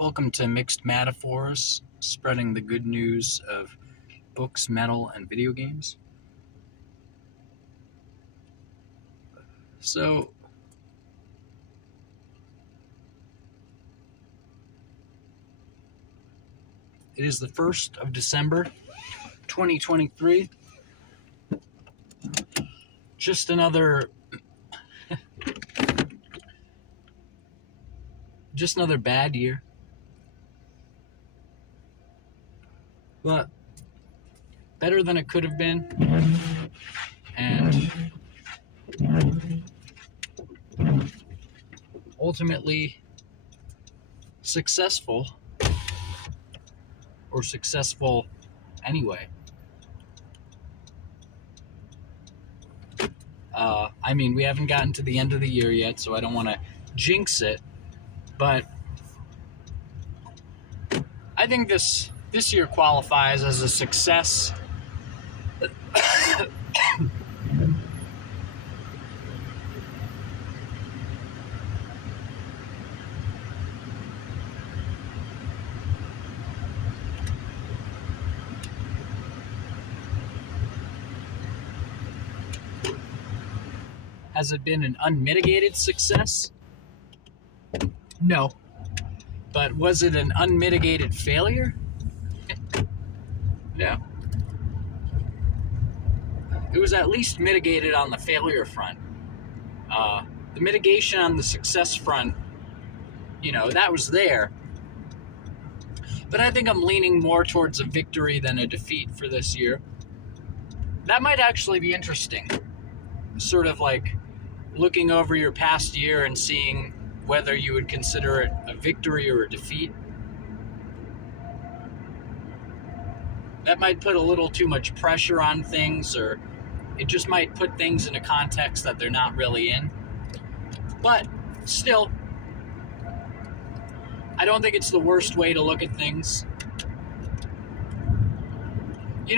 Welcome to Mixed Mattaphors, spreading the good news of books, metal, and video games. So, it is the 1st of December, 2023. Just another bad year. But better than it could have been, and ultimately successful, or successful anyway. We haven't gotten to the end of the year yet, so I don't want to jinx it, but I think this year qualifies as a success. Has it been an unmitigated success? No. But was it an unmitigated failure? No. It was at least mitigated on the failure front. The mitigation on the success front, that was there. But I think I'm leaning more towards a victory than a defeat for this year. That might actually be interesting. Sort of like looking over your past year and seeing whether you would consider it a victory or a defeat. That might put a little too much pressure on things, or it just might put things in a context that they're not really in. But still, I don't think it's the worst way to look at things.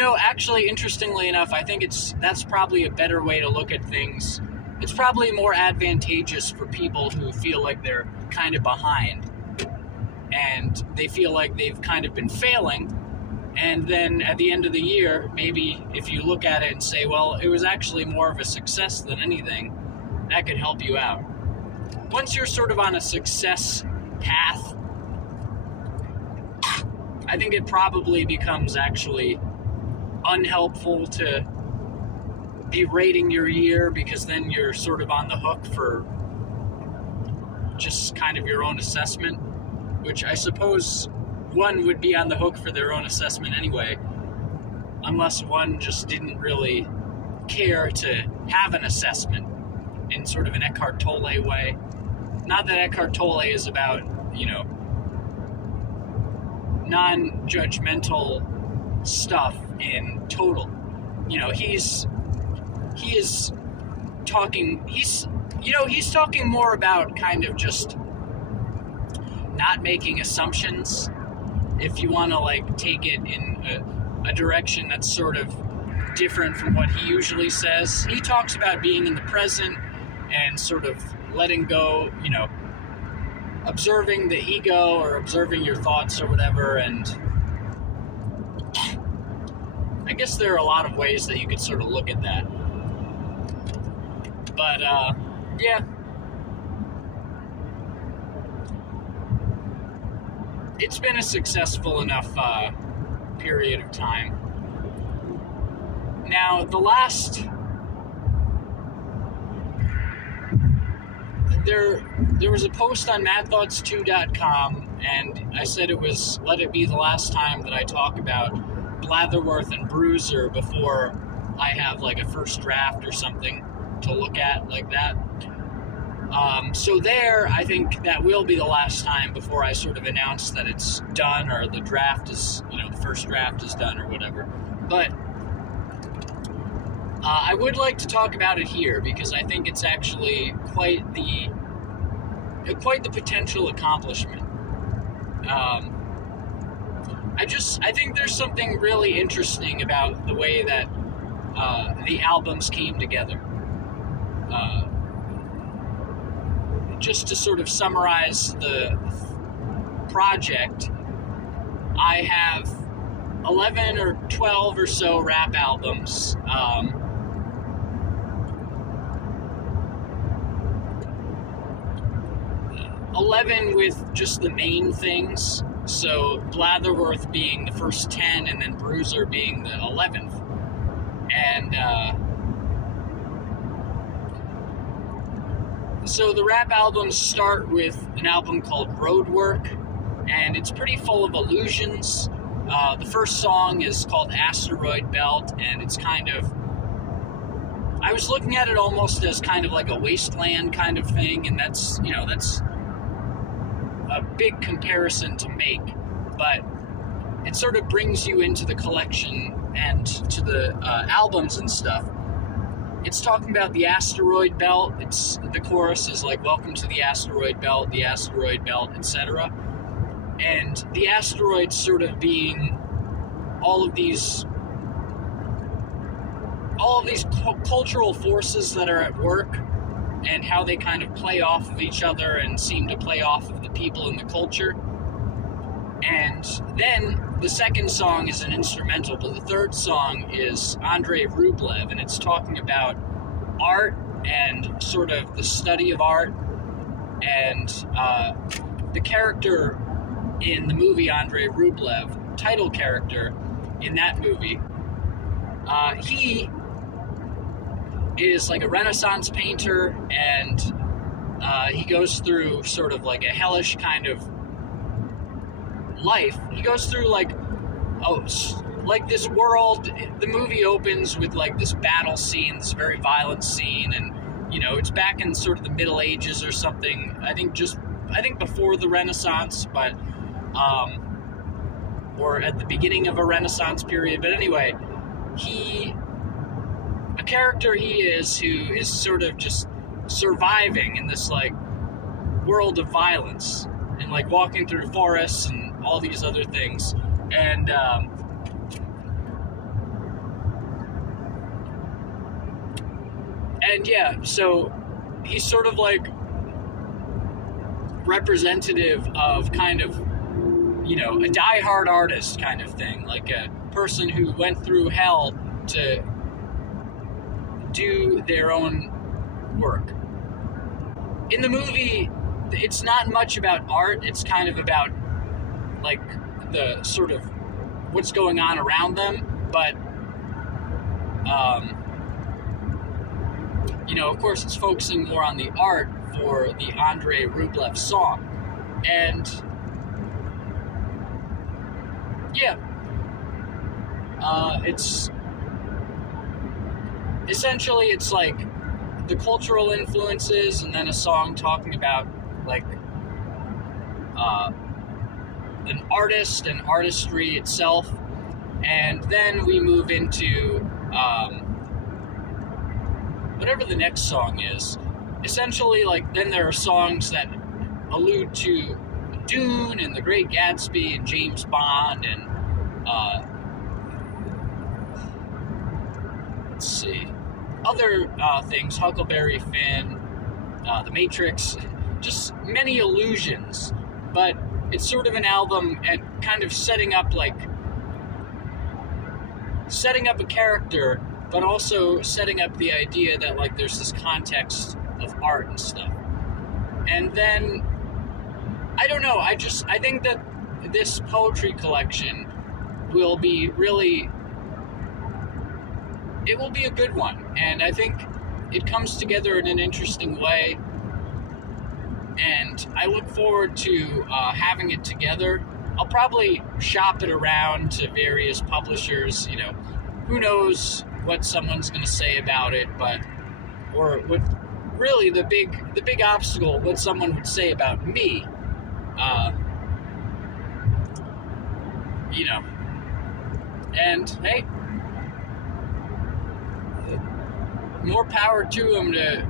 Actually, interestingly enough, I think that's probably a better way to look at things. It's probably more advantageous for people who feel like they're kind of behind and they feel like they've kind of been failing. And then at the end of the year, maybe if you look at it and say, well, it was actually more of a success than anything, that could help you out. Once you're sort of on a success path, I think it probably becomes actually unhelpful to be rating your year, because then you're sort of on the hook for just kind of your own assessment, which I suppose one would be on the hook for their own assessment anyway, unless one just didn't really care to have an assessment in sort of an Eckhart Tolle way. Not that Eckhart Tolle is about, non-judgmental stuff in total. He's talking more about kind of just not making assumptions, if you want to take it in a direction that's sort of different from what he usually says. He talks about being in the present and sort of letting go, observing the ego or observing your thoughts or whatever. And I guess there are a lot of ways that you could sort of look at that. But, yeah. It's been a successful enough period of time. Now, there was a post on mattthoughts2.com, and I said let it be the last time that I talk about Blatherworth and Bruiser before I have a first draft or something to look at like that. So I think that will be the last time before I sort of announce that it's done, or the draft is, the first draft is done or whatever. But I would like to talk about it here, because I think it's actually quite the potential accomplishment. I think there's something really interesting about the way that the albums came together. Just to sort of summarize the project, I have 11 or 12 or so rap albums. 11 with just the main things. So Blatherworth being the first 10, and then Bruiser being the 11th. And so the rap albums start with an album called Roadwork, and it's pretty full of allusions. The first song is called Asteroid Belt, and it's kind of, I was looking at it almost as kind of like a wasteland kind of thing, and that's a big comparison to make, but it sort of brings you into the collection and to the albums and stuff. It's talking about the asteroid belt. It's, the chorus is like, welcome to the asteroid belt, etc. And the asteroids sort of being all of these cultural forces that are at work, and how they kind of play off of each other and seem to play off of the people in the culture. And then the second song is an instrumental, but the third song is Andrei Rublev, and it's talking about art and sort of the study of art. And the character in the movie Andrei Rublev, title character in that movie, he is like a Renaissance painter, and he goes through sort of like a hellish kind of life. He goes through like this world. The movie opens with like this battle scene, this very violent scene, and it's back in sort of the Middle Ages or something. I think before the Renaissance, but or at the beginning of a Renaissance period. But anyway, a character he is who is sort of just surviving in this like world of violence, and like walking through forests and all these other things. And yeah, so he's sort of like representative of kind of a diehard artist kind of thing, like a person who went through hell to do their own work. In the movie, it's not much about art. It's kind of about like the sort of what's going on around them, but of course it's focusing more on the art for the Andrei Rublev song. And yeah, it's essentially, it's like the cultural influences, and then a song talking about like an artist and artistry itself. And then we move into whatever the next song is. Essentially, like, then there are songs that allude to Dune and The Great Gatsby and James Bond and let's see, other things, Huckleberry Finn, The Matrix, just many allusions. But it's sort of an album at kind of setting up a character, but also setting up the idea that like there's this context of art and stuff. And then I don't know, I think that this poetry collection will be really, it will be a good one, and I think it comes together in an interesting way, and I look forward to having it together. I'll probably shop it around to various publishers. Who knows what someone's going to say about it, but or what really the big obstacle, what someone would say about me. And hey, more power to him to,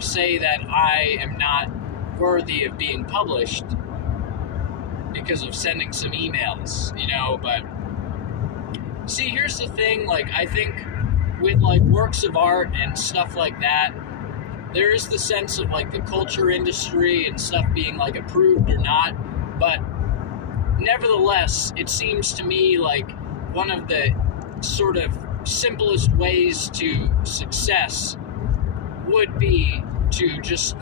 say that I am not worthy of being published because of sending some emails, but see, here's the thing, like, I think with like works of art and stuff like that, there is the sense of like the culture industry and stuff being like approved or not, but nevertheless, it seems to me like one of the sort of simplest ways to success would be to just,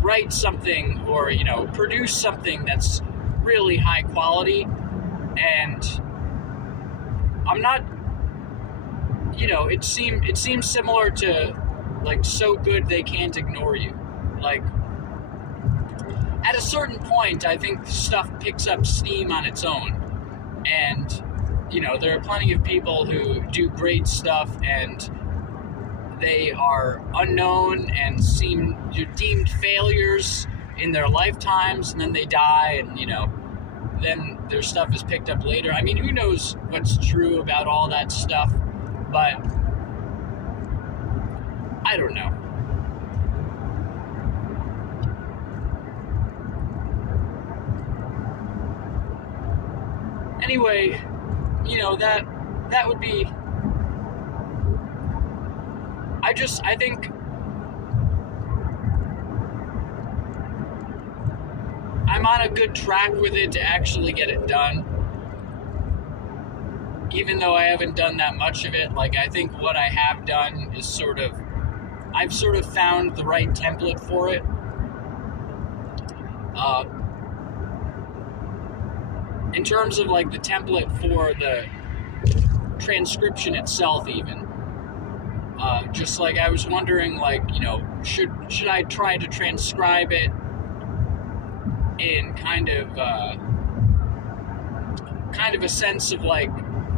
write something or, produce something that's really high quality. And I'm not, it seems similar to like So Good They Can't Ignore You. Like, at a certain point, I think stuff picks up steam on its own. And, there are plenty of people who do great stuff and they are unknown and you're deemed failures in their lifetimes, and then they die, and, then their stuff is picked up later. I mean, who knows what's true about all that stuff, but I don't know. Anyway, that would be, I think I'm on a good track with it to actually get it done. Even though I haven't done that much of it, like, I think what I have done is I've sort of found the right template for it. In terms of like the template for the transcription itself, even. Just like I was wondering, like, should I try to transcribe it in kind of a sense of like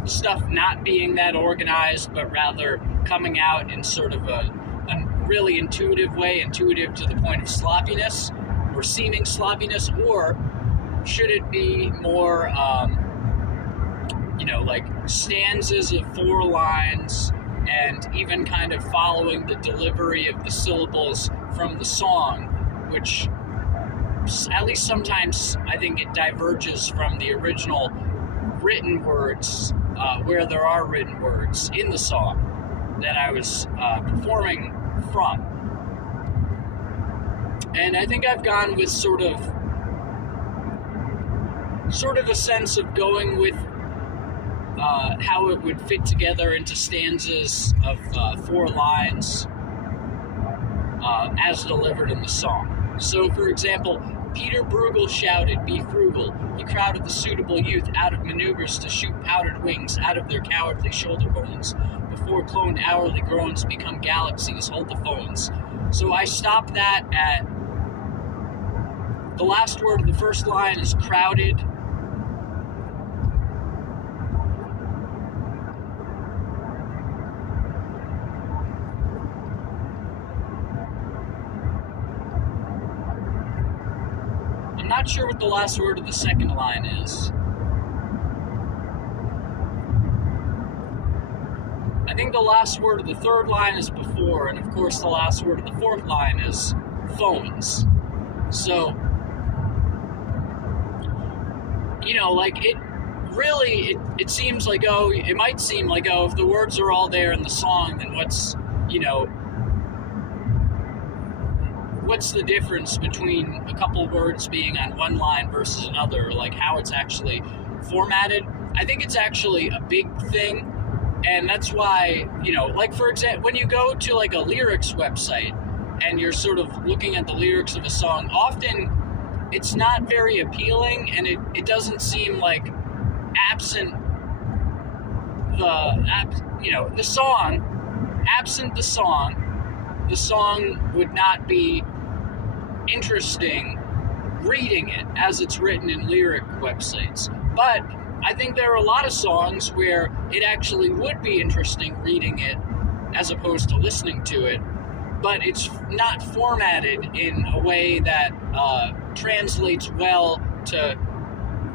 stuff not being that organized, but rather coming out in sort of a really intuitive way, intuitive to the point of sloppiness or seeming sloppiness, or should it be more, like stanzas of 4 lines and even kind of following the delivery of the syllables from the song, which at least sometimes I think it diverges from the original written words, where there are written words in the song that I was performing from. And I think I've gone with sort of a sense of going with how it would fit together into stanzas of 4 lines as delivered in the song. So, for example, Peter Bruegel shouted, "Be frugal." He crowded the suitable youth out of maneuvers to shoot powdered wings out of their cowardly shoulder bones. Before cloned hourly groans become galaxies, hold the phones. So I stopped that at the last word of the first line is crowded. I'm not sure what the last word of the second line is. I think the last word of the third line is before, and of course the last word of the fourth line is phones. So, like, it really, it seems like, it might seem like, if the words are all there in the song, then what's the difference between a couple words being on one line versus another, like how it's actually formatted? I think it's actually a big thing, and that's why, like, for example, when you go to like a lyrics website and you're sort of looking at the lyrics of a song, often it's not very appealing, and it doesn't seem like, absent the song, absent the song would not be interesting reading it as it's written in lyric websites. But I think there are a lot of songs where it actually would be interesting reading it as opposed to listening to it, but it's not formatted in a way that translates well to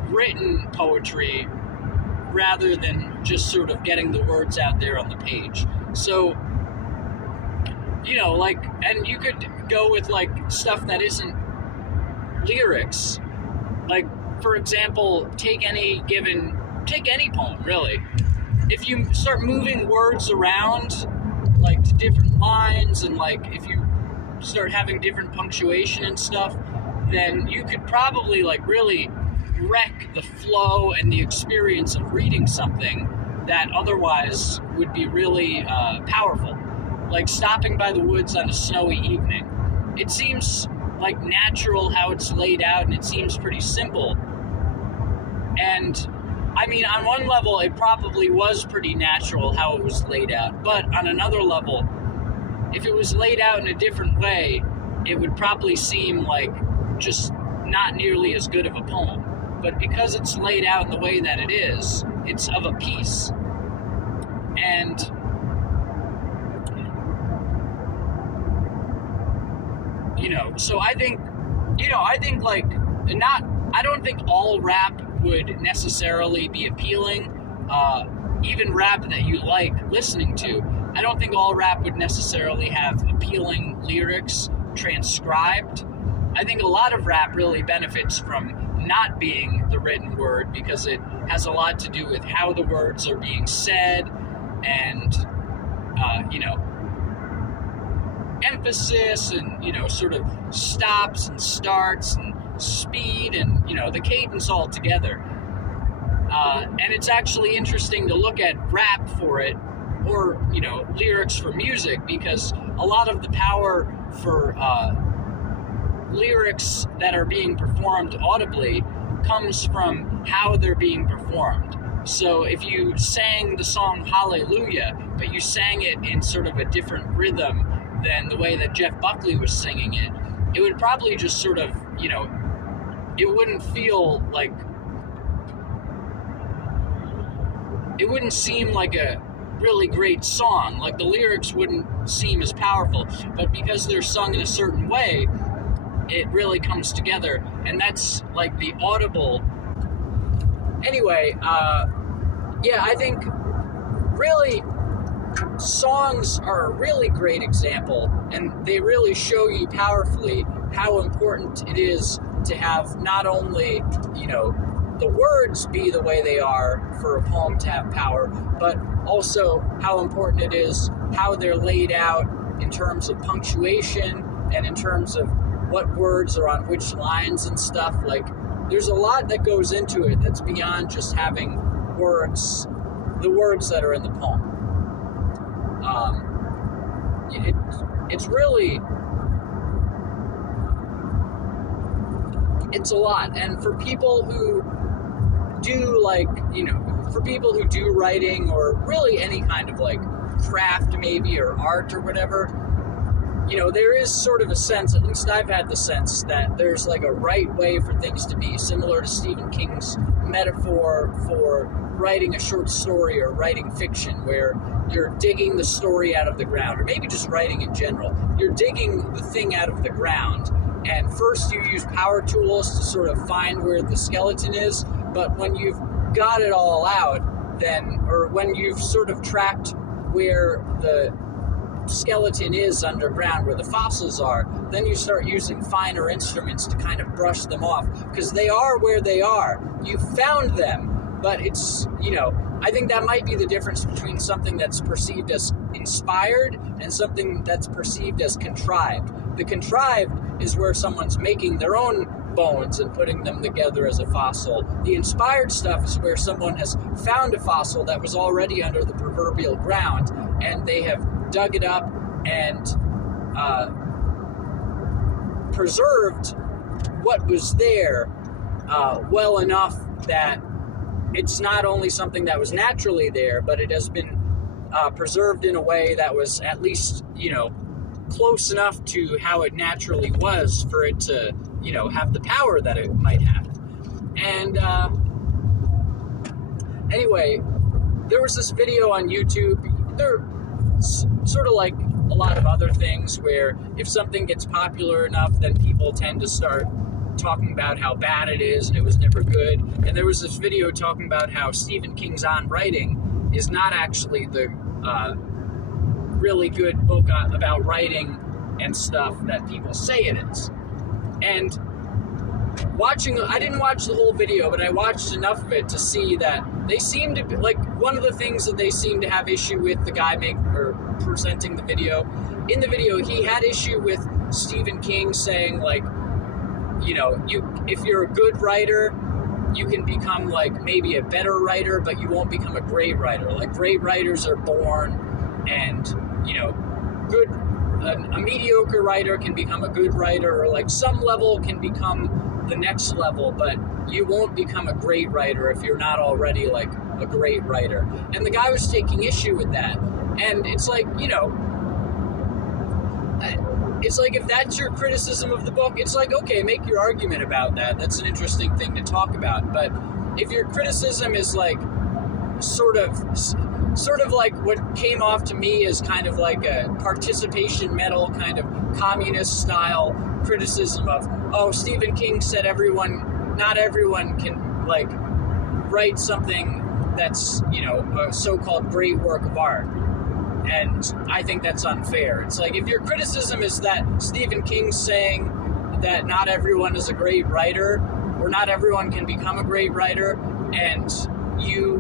written poetry rather than just sort of getting the words out there on the page. So, like, and you could go with like stuff that isn't lyrics. Like, for example, take any poem, really. If you start moving words around, like, to different lines, and like if you start having different punctuation and stuff, then you could probably like really wreck the flow and the experience of reading something that otherwise would be really powerful. Like stopping by the woods on a snowy evening. It seems like natural how it's laid out, and it seems pretty simple. And I mean, on one level, it probably was pretty natural how it was laid out. But on another level, if it was laid out in a different way, it would probably seem like just not nearly as good of a poem. But because it's laid out in the way that it is, it's of a piece. And so I think I don't think all rap would necessarily be appealing. Even rap that you like listening to, I don't think all rap would necessarily have appealing lyrics transcribed. I think a lot of rap really benefits from not being the written word because it has a lot to do with how the words are being said and, emphasis and, sort of stops and starts and speed and, the cadence all together. And it's actually interesting to look at rap for it or, lyrics for music because a lot of the power for lyrics that are being performed audibly comes from how they're being performed. So if you sang the song Hallelujah, but you sang it in sort of a different rhythm than the way that Jeff Buckley was singing it, it would probably just sort of, it wouldn't feel like, it wouldn't seem like a really great song. Like the lyrics wouldn't seem as powerful, but because they're sung in a certain way, it really comes together, and that's like the audible. Anyway, I think really songs are a really great example, and they really show you powerfully how important it is to have not only, the words be the way they are for a poem to have power, but also how important it is how they're laid out in terms of punctuation and in terms of what words are on which lines and stuff. Like, there's a lot that goes into it that's beyond just having words, the words that are in the poem. It's really, it's a lot. And for people who do for people who do writing or really any kind of like craft maybe or art or whatever, there is sort of a sense, at least I've had the sense, that there's like a right way for things to be, similar to Stephen King's metaphor for writing a short story or writing fiction, where you're digging the story out of the ground, or maybe just writing in general. You're digging the thing out of the ground, and first you use power tools to sort of find where the skeleton is, but when you've got it all out, then, or when you've sort of tracked where the skeleton is underground, where the fossils are, then you start using finer instruments to kind of brush them off, because they are where they are. You found them, but it's, I think that might be the difference between something that's perceived as inspired and something that's perceived as contrived. The contrived is where someone's making their own bones and putting them together as a fossil. The inspired stuff is where someone has found a fossil that was already under the proverbial ground, and they have dug it up and preserved what was there well enough that it's not only something that was naturally there, but it has been preserved in a way that was at least, close enough to how it naturally was for it to, have the power that it might have. And anyway, there was this video on YouTube. There's sort of like a lot of other things where if something gets popular enough, then people tend to start talking about how bad it is and it was never good. And there was this video talking about how Stephen King's On Writing is not actually the really good book about writing and stuff that people say it is. And I didn't watch the whole video, but I watched enough of it to see that they seem to be, like, one of the things that they seem to have issue with, the guy presenting the video, in the video, he had issue with Stephen King saying, like, you know, if you're a good writer, you can become like maybe a better writer, but you won't become a great writer. Like, great writers are born, and, you know, a mediocre writer can become a good writer, or like some level can become the next level, but you won't become a great writer if you're not already like a great writer. And the guy was taking issue with that. And it's like, you know, it's like, if that's your criticism of the book, it's like, okay, make your argument about that. That's an interesting thing to talk about. But if your criticism is like sort of like what came off to me as kind of like a participation medal kind of communist style criticism of, oh, Stephen King said not everyone can like write something that's, you know, a so-called great work of art. And I think that's unfair. It's like, if your criticism is that Stephen King's saying that not everyone is a great writer, or not everyone can become a great writer, and you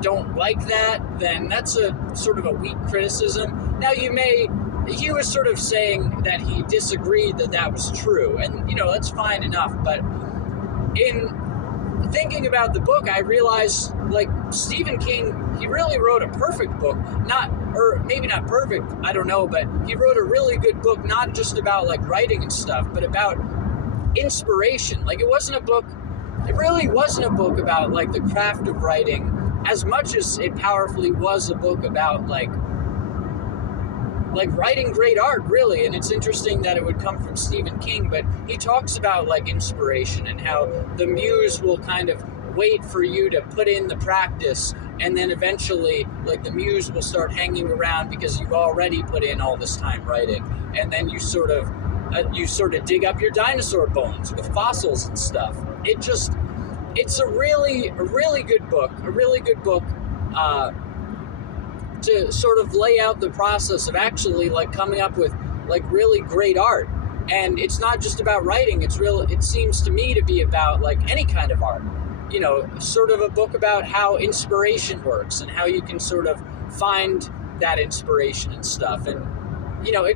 don't like that, then that's a sort of a weak criticism. Now, he was sort of saying that he disagreed that was true, and, you know, that's fine enough, but in thinking about the book, I realized, like, Stephen King, he really wrote a perfect book. Or maybe not perfect, I don't know, but he wrote a really good book, not just about, like, writing and stuff, but about inspiration. Like, it really wasn't a book about, like, the craft of writing, as much as it powerfully was a book about, like writing great art, really. And it's interesting that it would come from Stephen King, but he talks about, like, inspiration and how the muse will kind of wait for you to put in the practice, and then eventually, like, the muse will start hanging around because you've already put in all this time writing, and then you sort of dig up your dinosaur bones with fossils and stuff. It's a really good book, to sort of lay out the process of actually, like, coming up with, like, really great art. And it's not just about writing, it seems to me to be about, like, any kind of art. You know, sort of a book about how inspiration works and how you can sort of find that inspiration and stuff. And, you know, I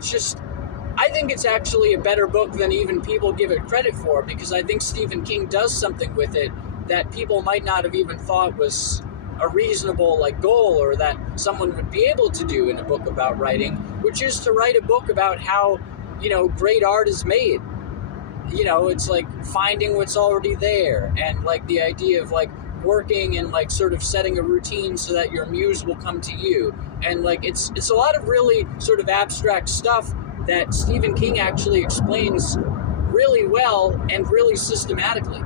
think it's actually a better book than even people give it credit for, because I think Stephen King does something with it that people might not have even thought was a reasonable, like, goal, or that someone would be able to do in a book about writing, which is to write a book about how, you know, great art is made. You know, it's like finding what's already there, and, like, the idea of, like, working and, like, sort of setting a routine so that your muse will come to you. And, like, it's a lot of really sort of abstract stuff that Stephen King actually explains really well and really systematically.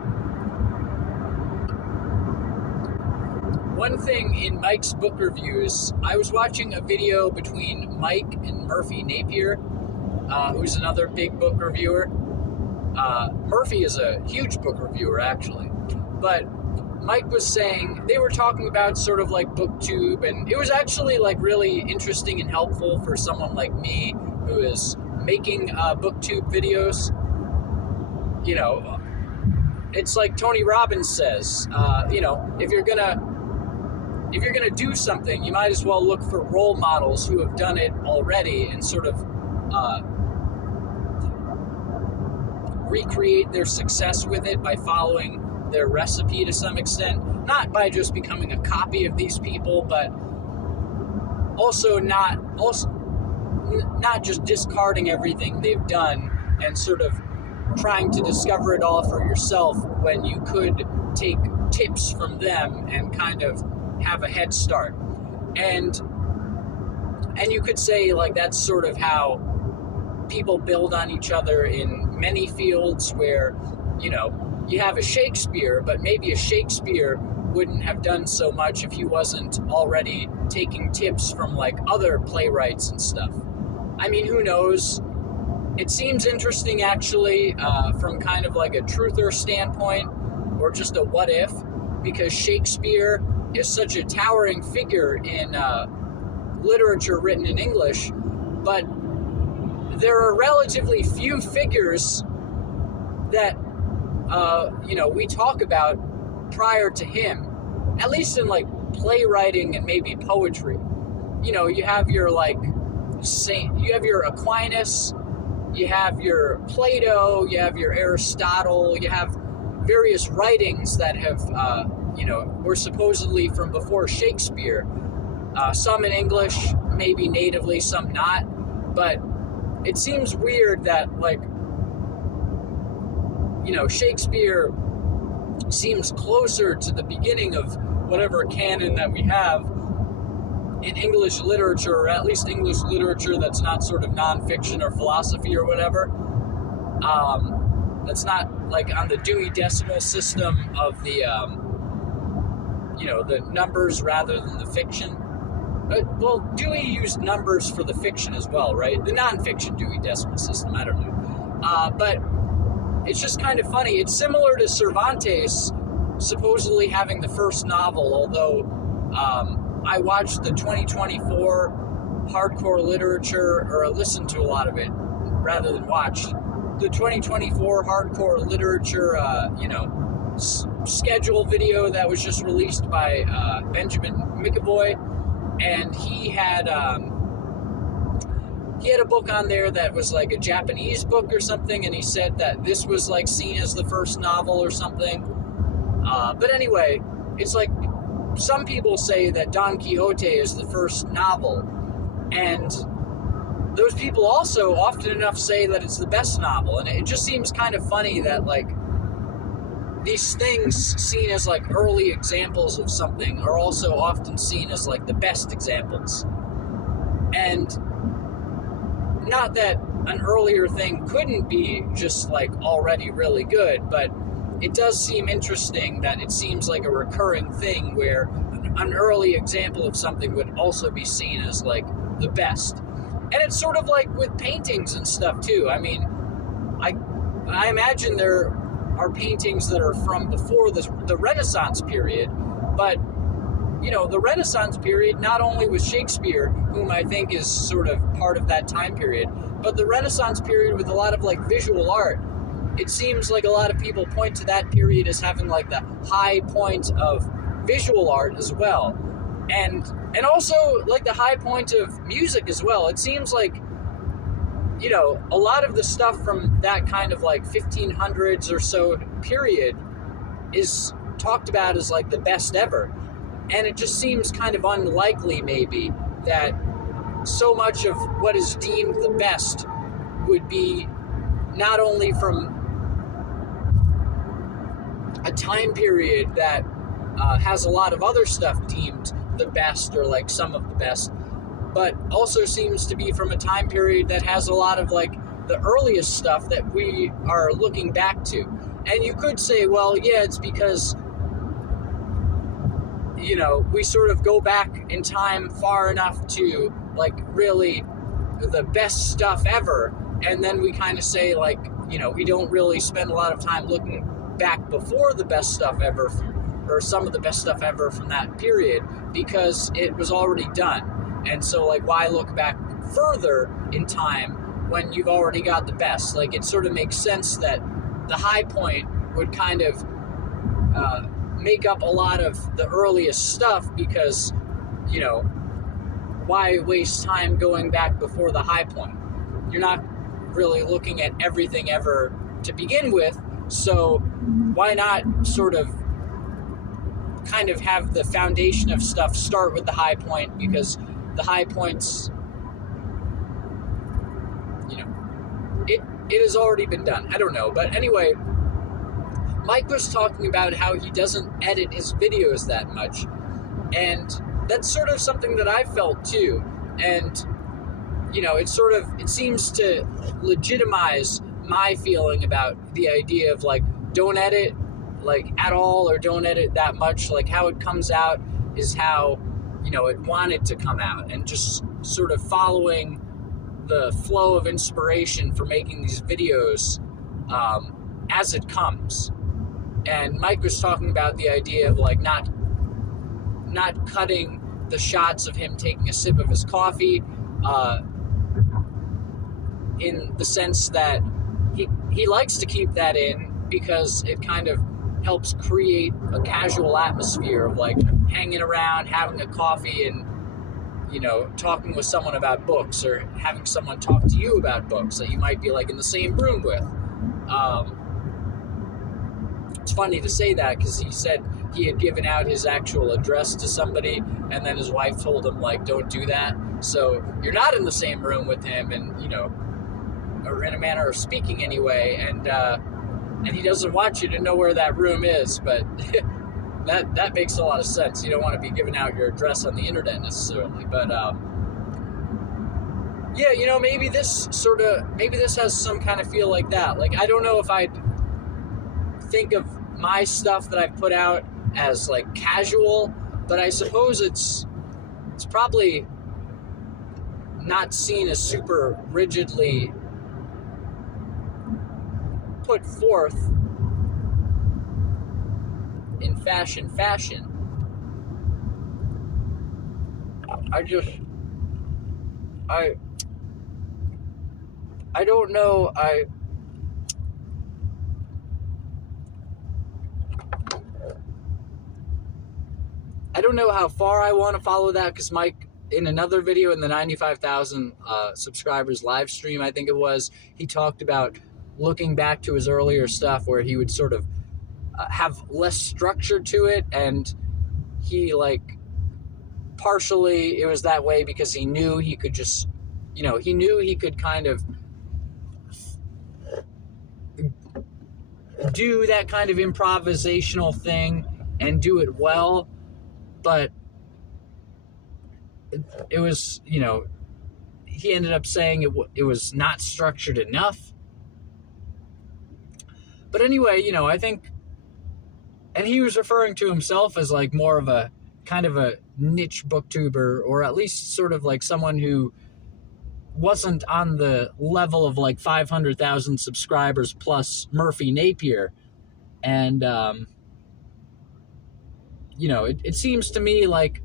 One thing in Mike's book reviews, I was watching a video between Mike and Murphy Napier, who's another big book reviewer. Murphy is a huge book reviewer, actually. But Mike was saying, they were talking about sort of like BookTube, and it was actually, like, really interesting and helpful for someone like me who is making BookTube videos. You know, it's like Tony Robbins says, you know, if you're gonna do something, you might as well look for role models who have done it already and sort of recreate their success with it by following their recipe to some extent. Not by just becoming a copy of these people, but also not just discarding everything they've done and sort of trying to discover it all for yourself, when you could take tips from them and kind of have a head start. And you could say, like, that's sort of how people build on each other in many fields, where, you know, you have a Shakespeare, but maybe a Shakespeare wouldn't have done so much if he wasn't already taking tips from, like, other playwrights and stuff. I mean, who knows? It seems interesting, actually, from kind of like a truther standpoint, or just a what if, because Shakespeare is such a towering figure in literature written in English, but there are relatively few figures that, you know, we talk about prior to him, at least in, like, playwriting and maybe poetry. You know, you have your, like, you have your Aquinas, you have your Plato, you have your Aristotle, you have various writings that have, were supposedly from before Shakespeare. Some in English, maybe natively, some not. But it seems weird that, like, Shakespeare seems closer to the beginning of whatever canon that we have in English literature, or at least English literature that's not sort of nonfiction or philosophy or whatever. That's not like on the Dewey Decimal System of the, the numbers rather than the fiction. Well, Dewey used numbers for the fiction as well, right? The nonfiction Dewey Decimal System, I don't know. But it's just kind of funny. It's similar to Cervantes supposedly having the first novel, although I watched the 2024 hardcore literature, or listened to a lot of it rather than watched. The 2024 hardcore literature, schedule video that was just released by Benjamin McAvoy, and he had a book on there that was like a Japanese book or something, and he said that this was like seen as the first novel or something. But anyway, it's like some people say that Don Quixote is the first novel, and those people also often enough say that it's the best novel, and it just seems kind of funny that, like, these things seen as like early examples of something are also often seen as like the best examples. And not that an earlier thing couldn't be just like already really good, but it does seem interesting that it seems like a recurring thing where an early example of something would also be seen as like the best. And it's sort of like with paintings and stuff too. I mean, I imagine there are paintings that are from before the Renaissance period, but the Renaissance period not only was Shakespeare, whom I think is sort of part of that time period, but the Renaissance period with a lot of like visual art. It seems like a lot of people point to that period as having like the high point of visual art as well, and also like the high point of music as well. It seems like a lot of the stuff from that kind of like 1500s or so period is talked about as like the best ever. And it just seems kind of unlikely maybe that so much of what is deemed the best would be not only from a time period that has a lot of other stuff deemed the best or like some of the best, but also seems to be from a time period that has a lot of like the earliest stuff that we are looking back to. And you could say, well, yeah, it's because, we sort of go back in time far enough to like really the best stuff ever. And then we kind of say like, we don't really spend a lot of time looking back before the best stuff ever, or some of the best stuff ever from that period, because it was already done. And so, like, why look back further in time when you've already got the best? Like, it sort of makes sense that the high point would kind of make up a lot of the earliest stuff because, why waste time going back before the high point? You're not really looking at everything ever to begin with, so why not sort of kind of have the foundation of stuff start with the high point, because the high points, it has already been done. I don't know. But anyway, Mike was talking about how he doesn't edit his videos that much. And that's sort of something that I felt too. And, it seems to legitimize my feeling about the idea of like, don't edit like at all, or don't edit that much. Like how it comes out is how it wanted to come out, and just sort of following the flow of inspiration for making these videos as it comes. And Mike was talking about the idea of like not cutting the shots of him taking a sip of his coffee, in the sense that he likes to keep that in because it kind of helps create a casual atmosphere of like hanging around, having a coffee, and talking with someone about books, or having someone talk to you about books that you might be like in the same room with. It's funny to say that because he said he had given out his actual address to somebody, and then his wife told him, like, don't do that. So you're not in the same room with him, and, or in a manner of speaking anyway, and he doesn't want you to know where that room is, but that makes a lot of sense. You don't want to be giving out your address on the internet necessarily, but maybe this has some kind of feel like that. Like, I don't know if I'd think of my stuff that I've put out as like casual, but I suppose it's probably not seen as super rigidly put forth in fashion. I don't know. I don't know how far I want to follow that, because Mike, in another video in the 95,000 subscribers live stream, I think it was, he talked about looking back to his earlier stuff where he would sort of have less structure to it, and he, like, partially it was that way because he knew he could just, he knew he could kind of do that kind of improvisational thing and do it well. But it was, he ended up saying it was not structured enough. But anyway, I think, and he was referring to himself as like more of a kind of a niche booktuber, or at least sort of like someone who wasn't on the level of like 500,000 subscribers plus Murphy Napier. And, it seems to me like,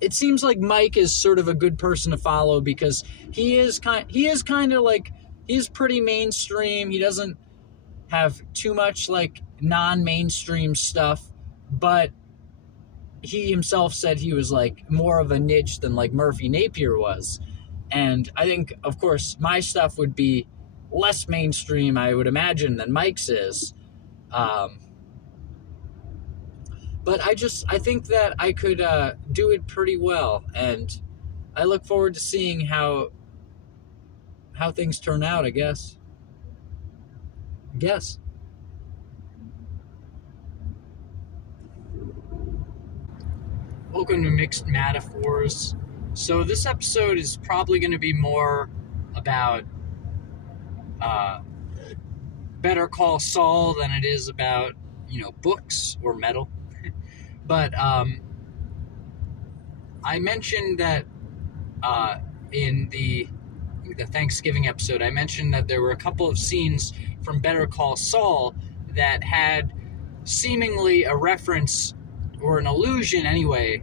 it seems like Mike is sort of a good person to follow, because he is kind of like, he's pretty mainstream. He doesn't have too much like non-mainstream stuff, but he himself said he was like more of a niche than like Murphy Napier was. And I think, of course, my stuff would be less mainstream, I would imagine, than Mike's is. But I think that I could do it pretty well, and I look forward to seeing how things turn out, I guess. Welcome to Mixed Mattaphors. So this episode is probably going to be more about Better Call Saul than it is about, books or metal. But I mentioned that in the Thanksgiving episode, I mentioned that there were a couple of scenes from Better Call Saul that had seemingly a reference, or an allusion anyway,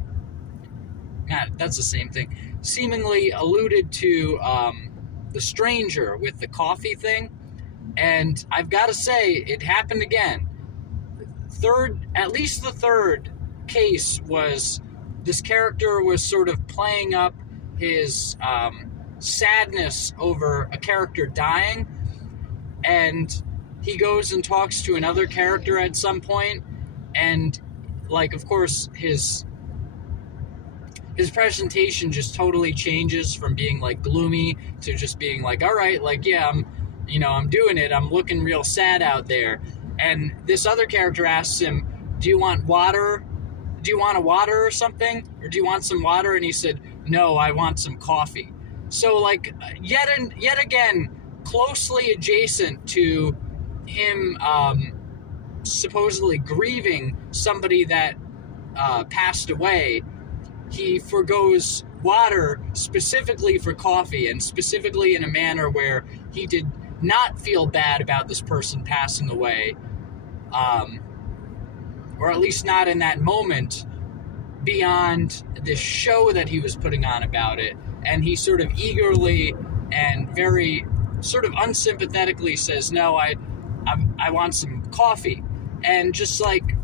that's the same thing, seemingly alluded to The Stranger with the coffee thing. And I've got to say, it happened again. At least the third case was, this character was sort of playing up his sadness over a character dying, and he goes and talks to another character at some point, and like, of course, his presentation just totally changes from being like gloomy to just being like, all right, like, yeah, I'm doing it, I'm looking real sad out there. And this other character asks him, do you want water? Do you want a water or something? Or do you want some water? And he said, no, I want some coffee. So, like, yet again, closely adjacent to him supposedly grieving somebody that passed away, he forgoes water specifically for coffee, and specifically in a manner where he did not feel bad about this person passing away, or at least not in that moment, beyond this show that he was putting on about it. And he sort of eagerly and very sort of unsympathetically says, no, I want some coffee. And just like,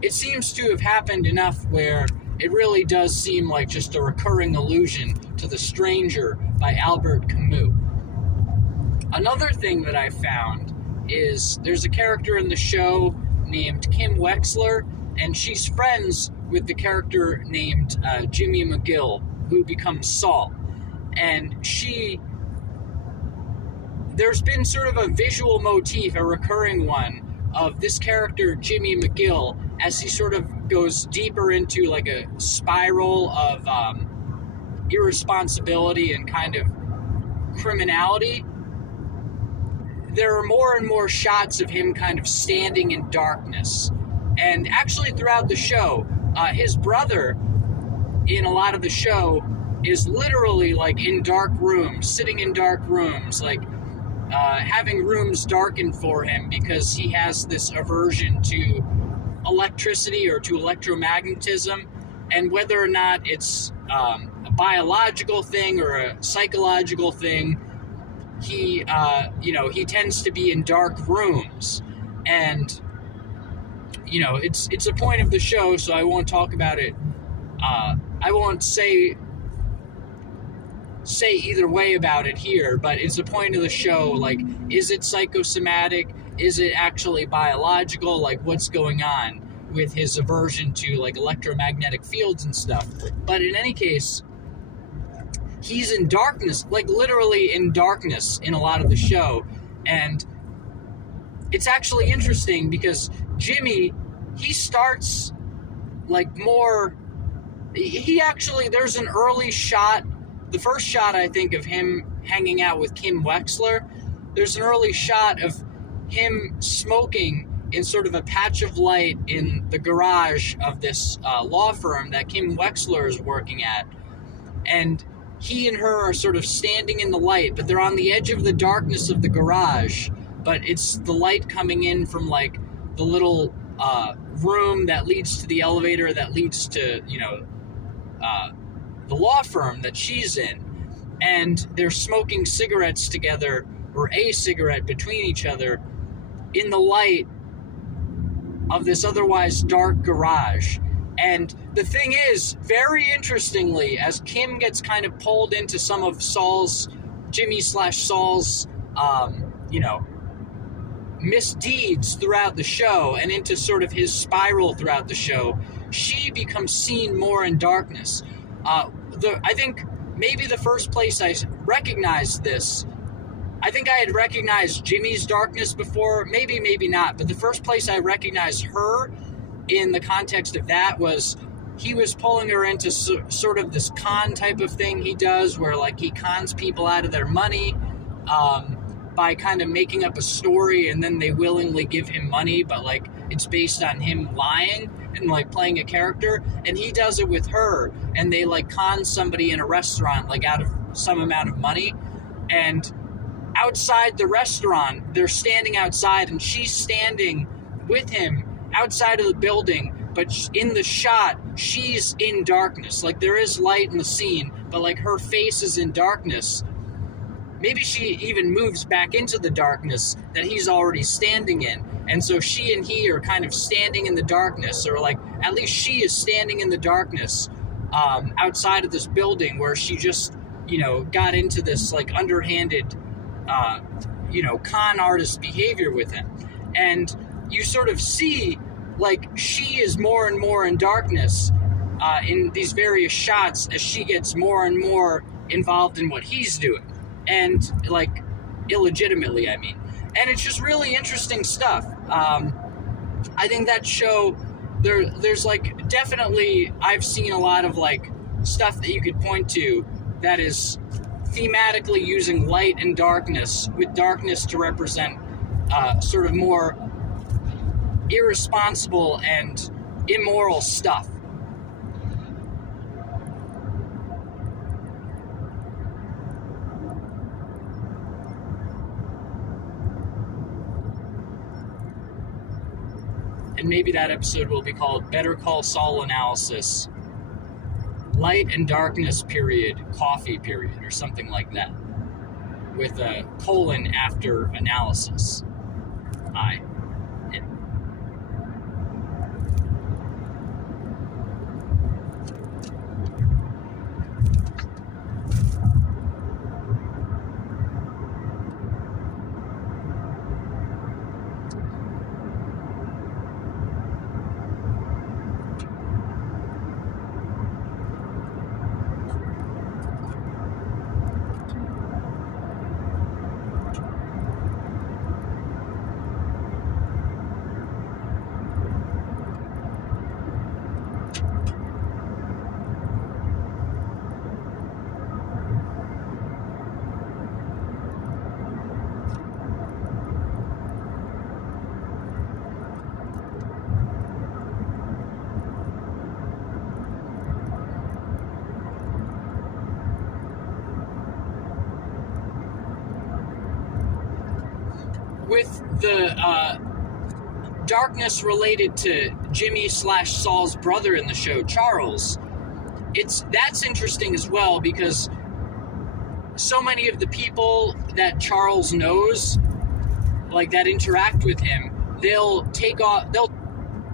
it seems to have happened enough where it really does seem like just a recurring allusion to The Stranger by Albert Camus. Another thing that I found is there's a character in the show named Kim Wexler, and she's friends with the character named Jimmy McGill, who becomes Saul. And there's been sort of a visual motif, a recurring one, of this character, Jimmy McGill, as he sort of goes deeper into like a spiral of irresponsibility and kind of criminality. There are more and more shots of him kind of standing in darkness. And actually throughout the show, his brother in a lot of the show is literally like in dark rooms, sitting in dark rooms, like having rooms darkened for him because he has this aversion to electricity or to electromagnetism, and whether or not it's a biological thing or a psychological thing, he tends to be in dark rooms. And it's a point of the show, so I won't talk about it. I won't say either way about it here, but it's a point of the show. Like, is it psychosomatic? Is it actually biological? Like, what's going on with his aversion to like electromagnetic fields and stuff? But in any case, he's in darkness, like literally in darkness in a lot of the show. And it's actually interesting because Jimmy, he starts like more, there's an early shot, the first shot I think of him hanging out with Kim Wexler, there's an early shot of him smoking in sort of a patch of light in the garage of this law firm that Kim Wexler is working at. And he and her are sort of standing in the light, but they're on the edge of the darkness of the garage, but it's the light coming in from like the little room that leads to the elevator that leads to, the law firm that she's in. And they're smoking cigarettes together, or a cigarette between each other, in the light of this otherwise dark garage. And the thing is, very interestingly, as Kim gets kind of pulled into some of Jimmy/Saul's, misdeeds throughout the show and into sort of his spiral throughout the show, she becomes seen more in darkness. I think maybe the first place I recognized this, I think I had recognized Jimmy's darkness before, maybe not, but the first place I recognized her in the context of that was he was pulling her into sort of this con type of thing he does, where like he cons people out of their money by kind of making up a story, and then they willingly give him money, but like it's based on him lying and like playing a character. And he does it with her, and they like con somebody in a restaurant like out of some amount of money, and outside the restaurant, they're standing outside, and she's standing with him outside of the building, but in the shot, she's in darkness. Like, there is light in the scene, but like her face is in darkness. Maybe she even moves back into the darkness that he's already standing in. And so she and he are kind of standing in the darkness, or like at least she is standing in the darkness outside of this building where she just, got into this like underhanded, con artist behavior with him. And you sort of see like she is more and more in darkness in these various shots as she gets more and more involved in what he's doing. And like illegitimately, I mean. And it's just really interesting stuff. I think that show, there's like definitely, I've seen a lot of like stuff that you could point to that is thematically using light and darkness, with darkness to represent sort of more irresponsible and immoral stuff. And maybe that episode will be called Better Call Saul Analysis, Light and Darkness period, Coffee period, or something like that, with a colon after analysis. with the darkness related to Jimmy/Saul's brother in the show, Charles, that's interesting as well, because so many of the people that Charles knows, like that interact with him, they'll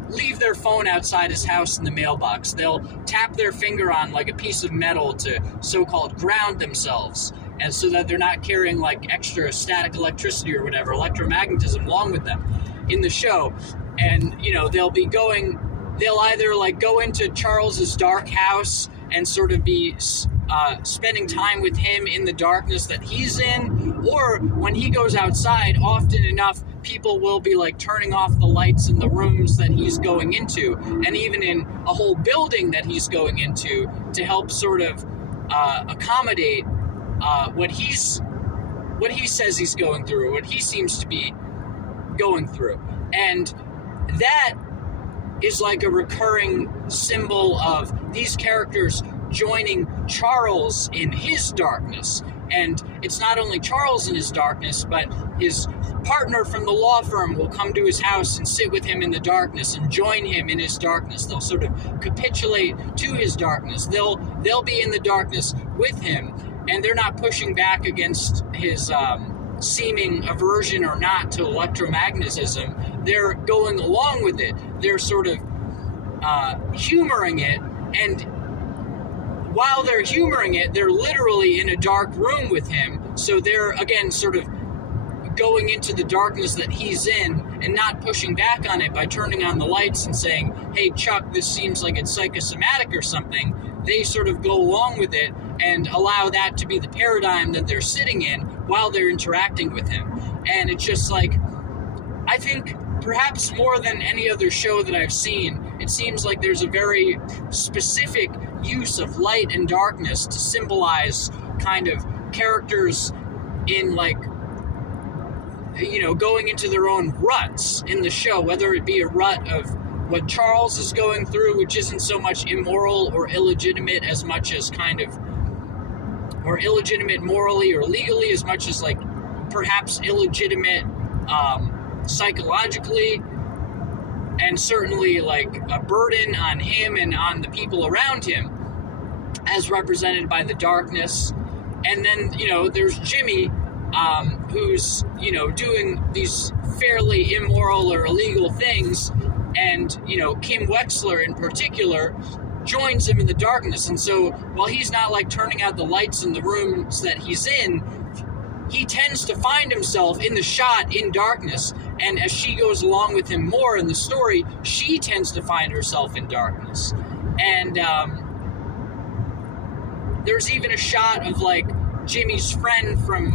leave their phone outside his house in the mailbox. They'll tap their finger on like a piece of metal to so-called ground themselves, and so that they're not carrying like extra static electricity or whatever, electromagnetism, along with them in the show. And, you know, they'll either like go into Charles's dark house and sort of be spending time with him in the darkness that he's in, or when he goes outside, often enough, people will be like turning off the lights in the rooms that he's going into, and even in a whole building that he's going into, to help sort of accommodate what he says he's going through, what he seems to be going through. And that is like a recurring symbol of these characters joining Charles in his darkness. And it's not only Charles in his darkness, but his partner from the law firm will come to his house and sit with him in the darkness and join him in his darkness. They'll sort of capitulate to his darkness. They'll be in the darkness with him, and they're not pushing back against his seeming aversion or not to electromagnetism. They're going along with it. They're sort of humoring it, and while they're humoring it, they're literally in a dark room with him. So they're, again, sort of going into the darkness that he's in and not pushing back on it by turning on the lights and saying, hey, Chuck, this seems like it's psychosomatic or something. They sort of go along with it and allow that to be the paradigm that they're sitting in while they're interacting with him. And it's just like, I think perhaps more than any other show that I've seen, it seems like there's a very specific use of light and darkness to symbolize kind of characters in, like, you know, going into their own ruts in the show, whether it be a rut of what Charles is going through, which isn't so much immoral or illegitimate as much as kind of, or illegitimate morally or legally as much as like perhaps illegitimate psychologically, and certainly like a burden on him and on the people around him, as represented by the darkness. And then, you know, there's Jimmy, who's, you know, doing these fairly immoral or illegal things, and, you know, Kim Wexler in particular joins him in the darkness. And so while he's not like turning out the lights in the rooms that he's in, he tends to find himself in the shot in darkness. And as she goes along with him more in the story, she tends to find herself in darkness. And there's even a shot of like Jimmy's friend from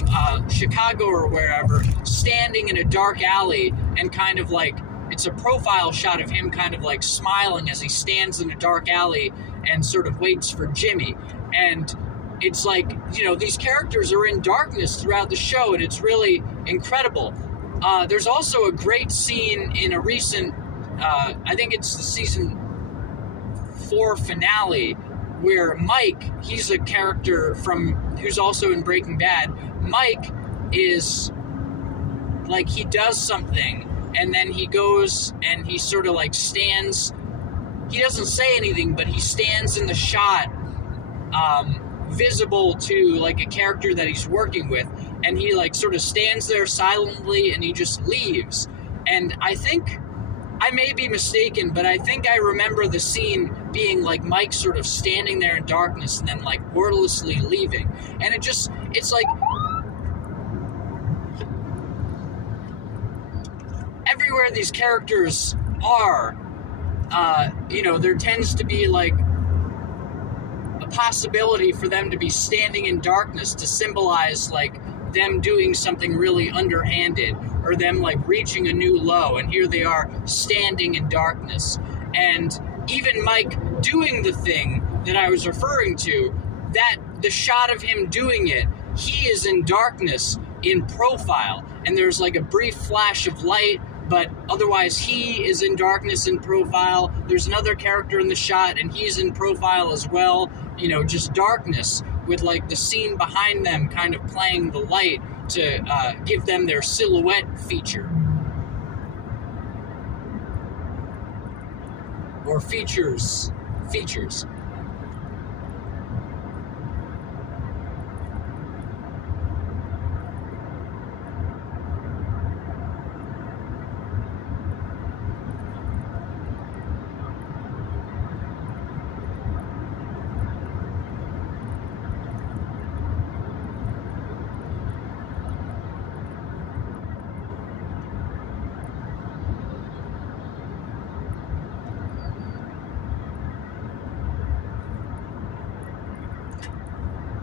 Chicago or wherever standing in a dark alley, and kind of like, it's a profile shot of him kind of like smiling as he stands in a dark alley and sort of waits for Jimmy. And it's like, you know, these characters are in darkness throughout the show, and it's really incredible. There's also a great scene in a recent, I think it's the season 4 finale, where Mike, he's a character who's also in Breaking Bad. Mike is like, he does something, and then he goes and he sort of like stands, he doesn't say anything, but he stands in the shot, visible to like a character that he's working with, and he like sort of stands there silently and he just leaves. And I think, I may be mistaken, but I think I remember the scene being like Mike sort of standing there in darkness and then like wordlessly leaving. And it's like, everywhere these characters are, you know, there tends to be like a possibility for them to be standing in darkness to symbolize like them doing something really underhanded, or them like reaching a new low, and here they are standing in darkness. And even Mike doing the thing that I was referring to, that the shot of him doing it, he is in darkness in profile, and there's like a brief flash of light, but otherwise he is in darkness in profile. There's another character in the shot and he's in profile as well, you know, just darkness with like the scene behind them kind of playing the light to give them their silhouette feature. Or features.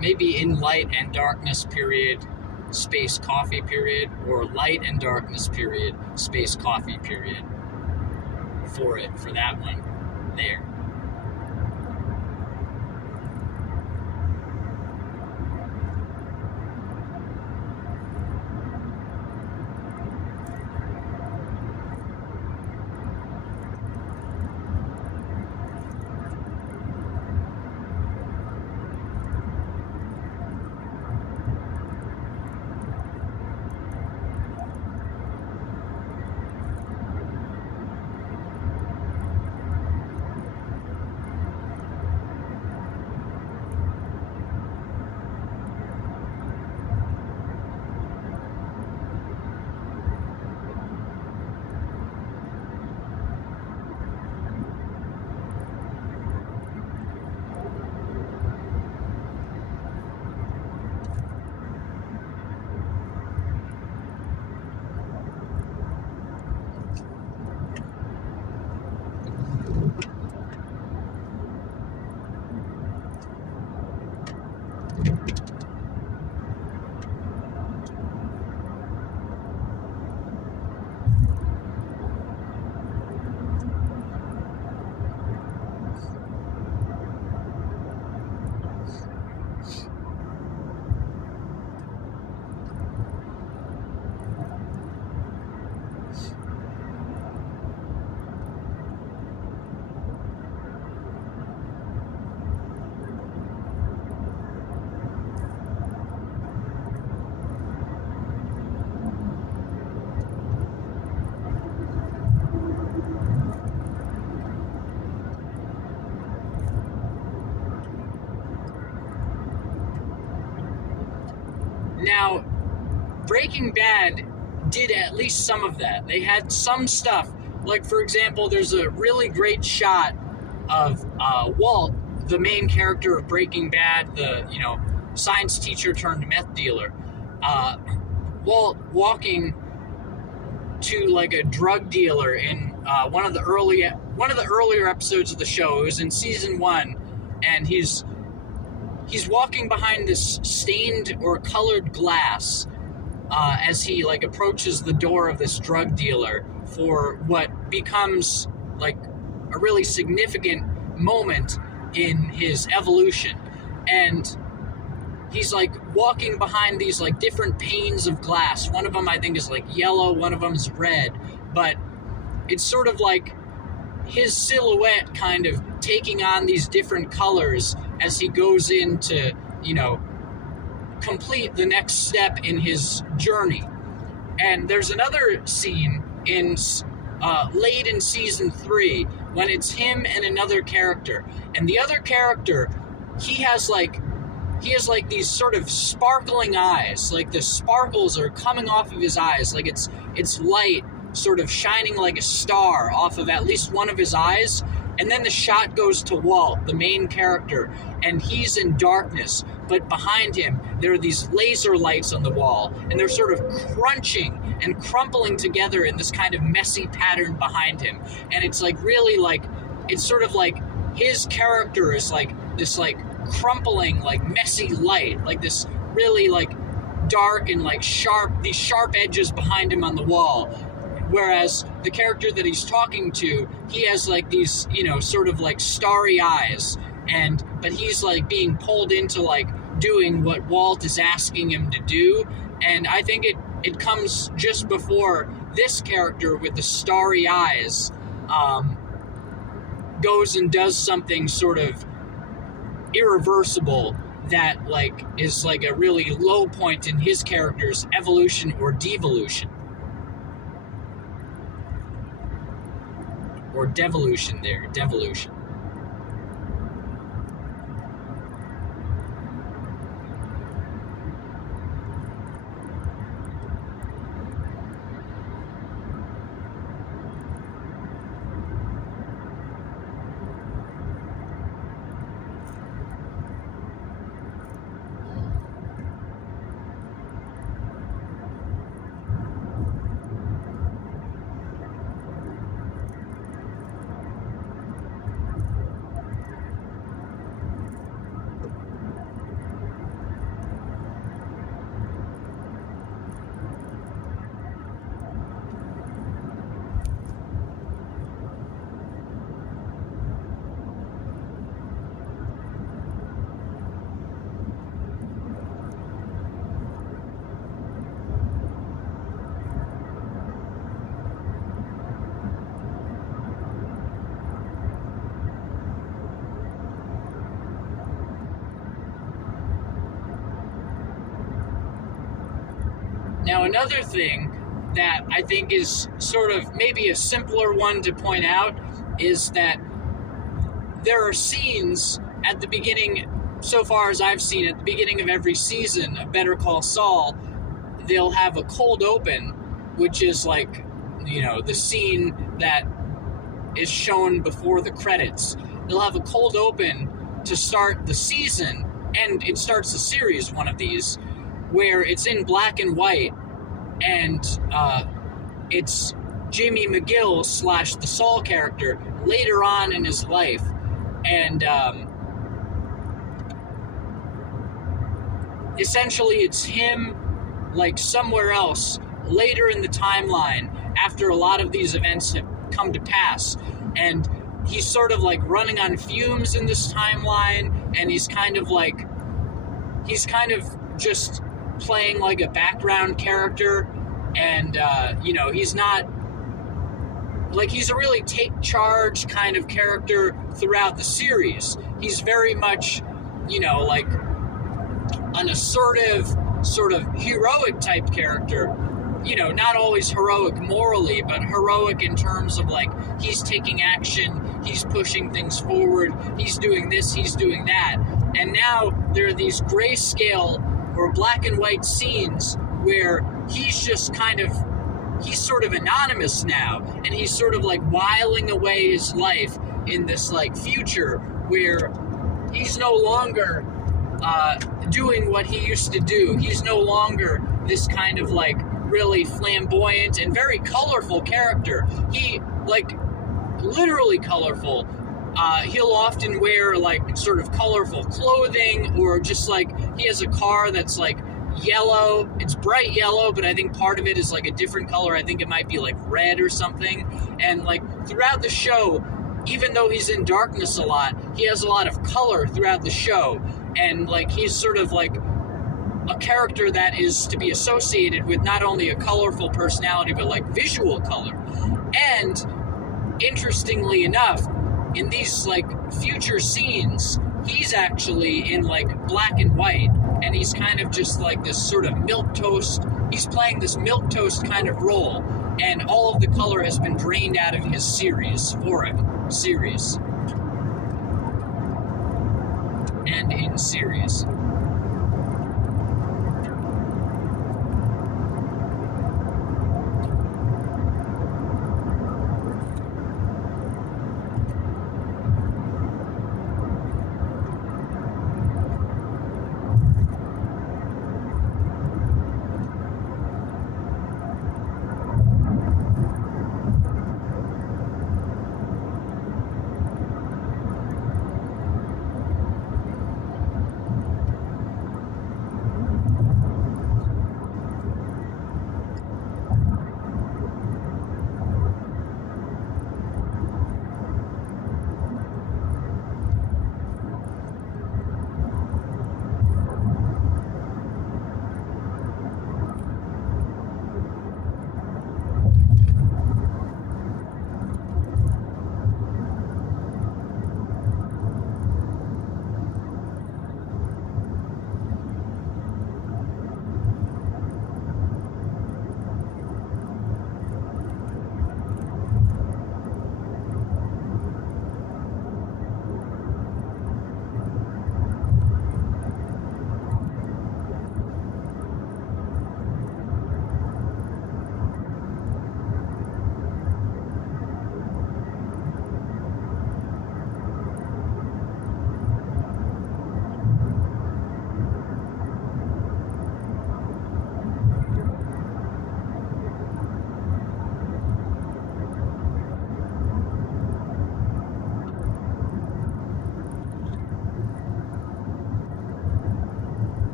Maybe in light and darkness period, space coffee period, or light and darkness period, space coffee period for that one there. Now, Breaking Bad did at least some of that. They had some stuff. Like, for example, there's a really great shot of Walt, the main character of Breaking Bad, the, science teacher turned meth dealer. Walt walking to, like, a drug dealer in one of the earlier episodes of the show. It was in season 1, and he's walking behind this stained or colored glass as he approaches the door of this drug dealer for what becomes a really significant moment in his evolution. And he's walking behind these different panes of glass. One of them I think is yellow, one of them is red, but it's sort of like his silhouette kind of taking on these different colors as he goes in to, complete the next step in his journey. And there's another scene in late in season 3 when it's him and another character. And the other character, he has these sort of sparkling eyes. The sparkles are coming off of his eyes. It's light sort of shining like a star off of at least one of his eyes. And then the shot goes to Walt, the main character, and he's in darkness. But behind him, there are these laser lights on the wall, and they're sort of crunching and crumpling together in this kind of messy pattern behind him. And it's really it's sort of like his character is this crumpling, messy light, this really dark and sharp, these sharp edges behind him on the wall. Whereas the character that he's talking to, he has these, sort of starry eyes, but he's being pulled into doing what Walt is asking him to do. And I think it comes just before this character with the starry eyes goes and does something sort of irreversible that like is like a really low point in his character's evolution or devolution. Or devolution there, devolution. Now, another thing that I think is sort of maybe a simpler one to point out is that there are scenes at the beginning, so far as I've seen, at the beginning of every season of Better Call Saul, they'll have a cold open, which is like, you know, the scene that is shown before the credits. They'll have a cold open to start the season, and it starts the series, one of these, where it's in black and white, and it's Jimmy McGill / the Saul character later on in his life, and essentially it's him like somewhere else later in the timeline after a lot of these events have come to pass, and he's sort of like running on fumes in this timeline, and he's kind of just playing like a background character, and you know, he's not like, he's a really take charge kind of character throughout the series. He's very much, you know, like an assertive sort of heroic type character, you know, not always heroic morally, but heroic in terms of like, he's taking action, he's pushing things forward, he's doing this, he's doing that. And now there are these grayscale or black and white scenes where he's just kind of, he's sort of anonymous now, and he's sort of like whiling away his life in this like future where he's no longer doing what he used to do. He's no longer this kind of like really flamboyant and very colorful character. He, like, literally colorful. He'll often wear like sort of colorful clothing, or just like he has a car that's like yellow. It's bright yellow, but I think part of it is like a different color. I think it might be like red or something. And like throughout the show, even though he's in darkness a lot, he has a lot of color throughout the show. And like he's sort of like a character that is to be associated with not only a colorful personality, but like visual color. And interestingly enough, in these like future scenes, he's actually in like black and white, and he's kind of just like this sort of milquetoast. He's playing this milquetoast kind of role, and all of the color has been drained out of his series and in series.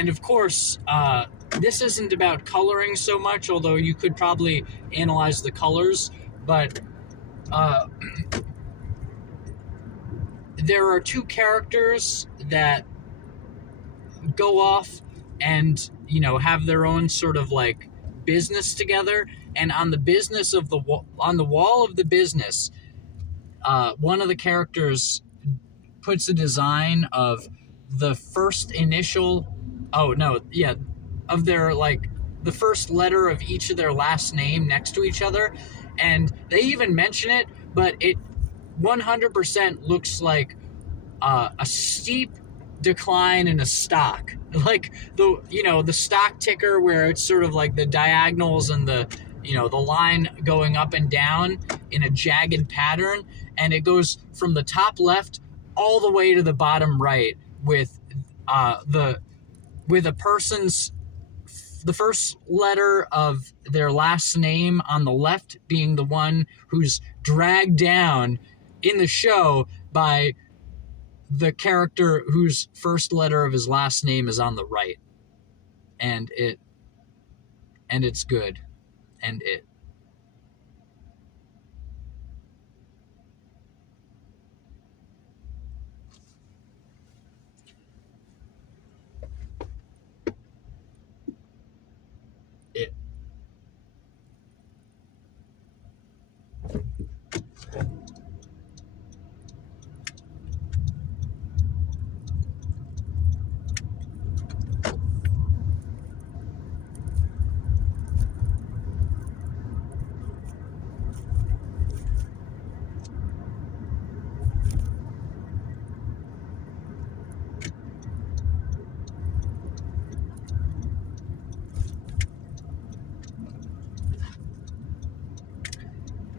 And of course, this isn't about coloring so much, although you could probably analyze the colors, but there are two characters that go off and, have their own sort of like business together. And on the business of on the wall of the business, one of the characters puts a design of the first initial, of their, like, the first letter of each of their last name next to each other. And they even mention it, but it 100% looks like a steep decline in a stock, like the stock ticker, where it's sort of like the diagonals and the line going up and down in a jagged pattern, and it goes from the top left all the way to the bottom right, with a person's, the first letter of their last name on the left being the one who's dragged down in the show by the character whose first letter of his last name is on the right. And it's good. And it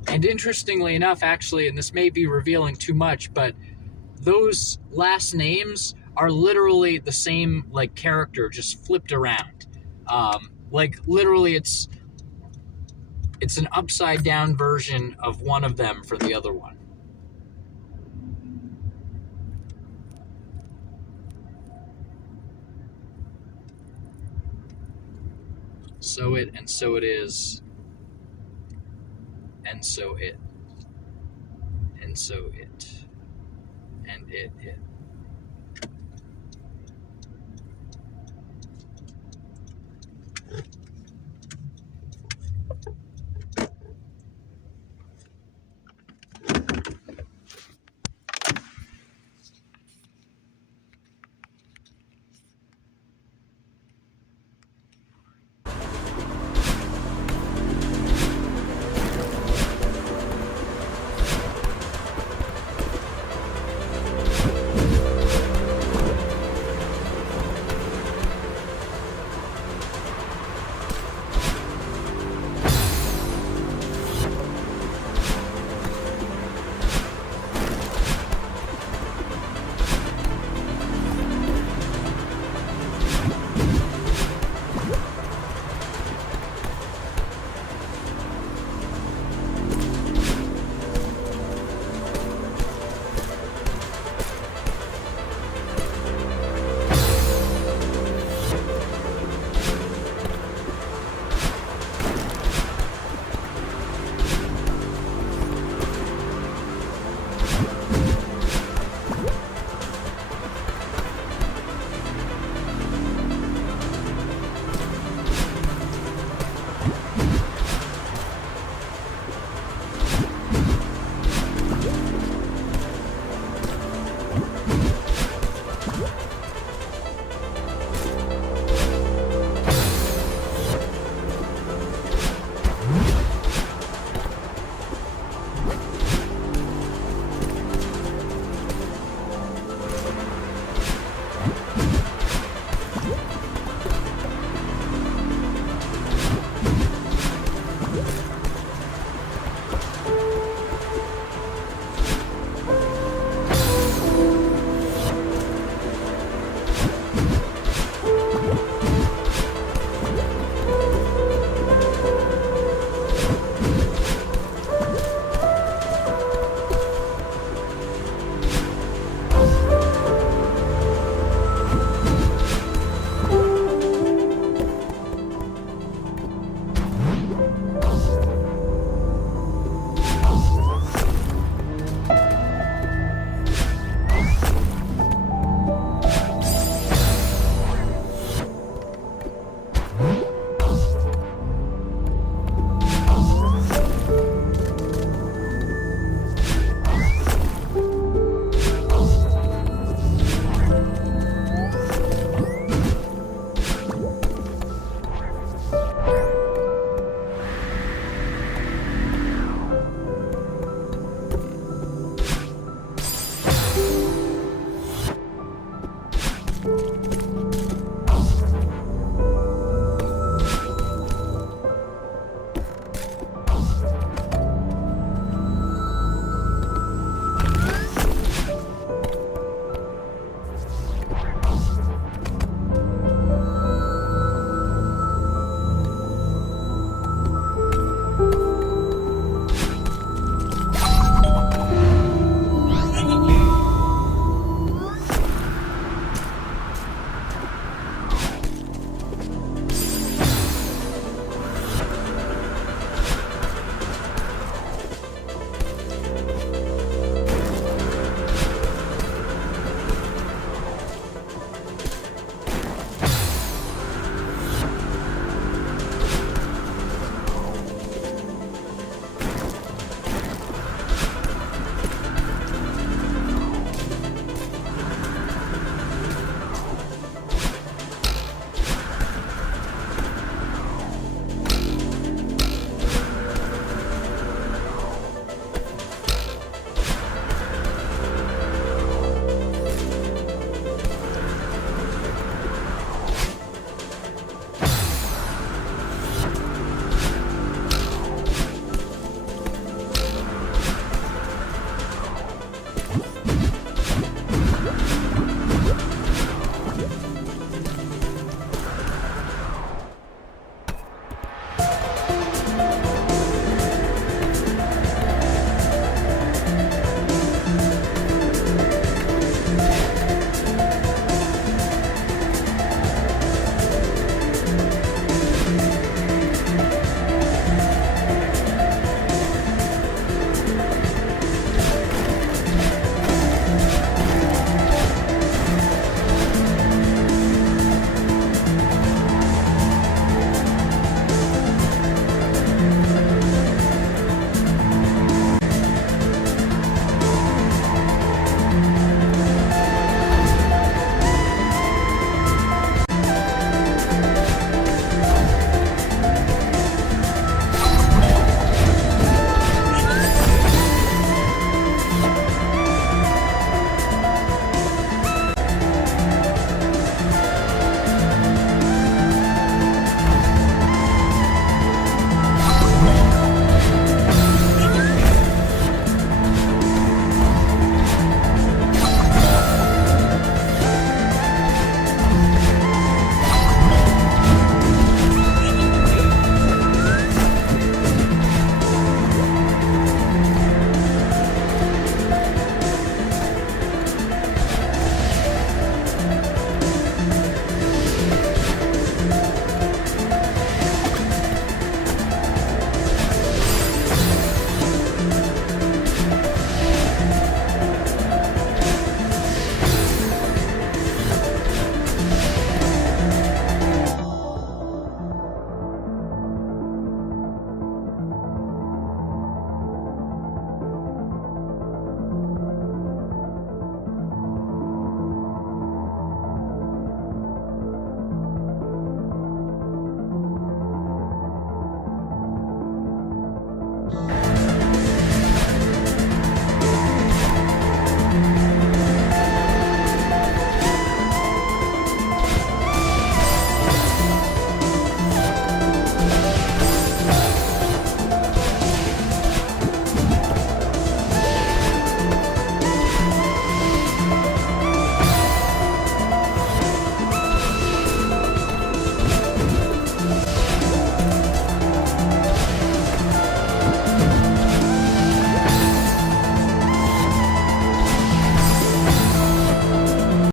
And interestingly enough, actually, and this may be revealing too much, but those last names are literally the same, like, character, just flipped around. Like, literally, it's an upside down version of one of them for the other one. So it, and so it is, and so it, and so it, and it.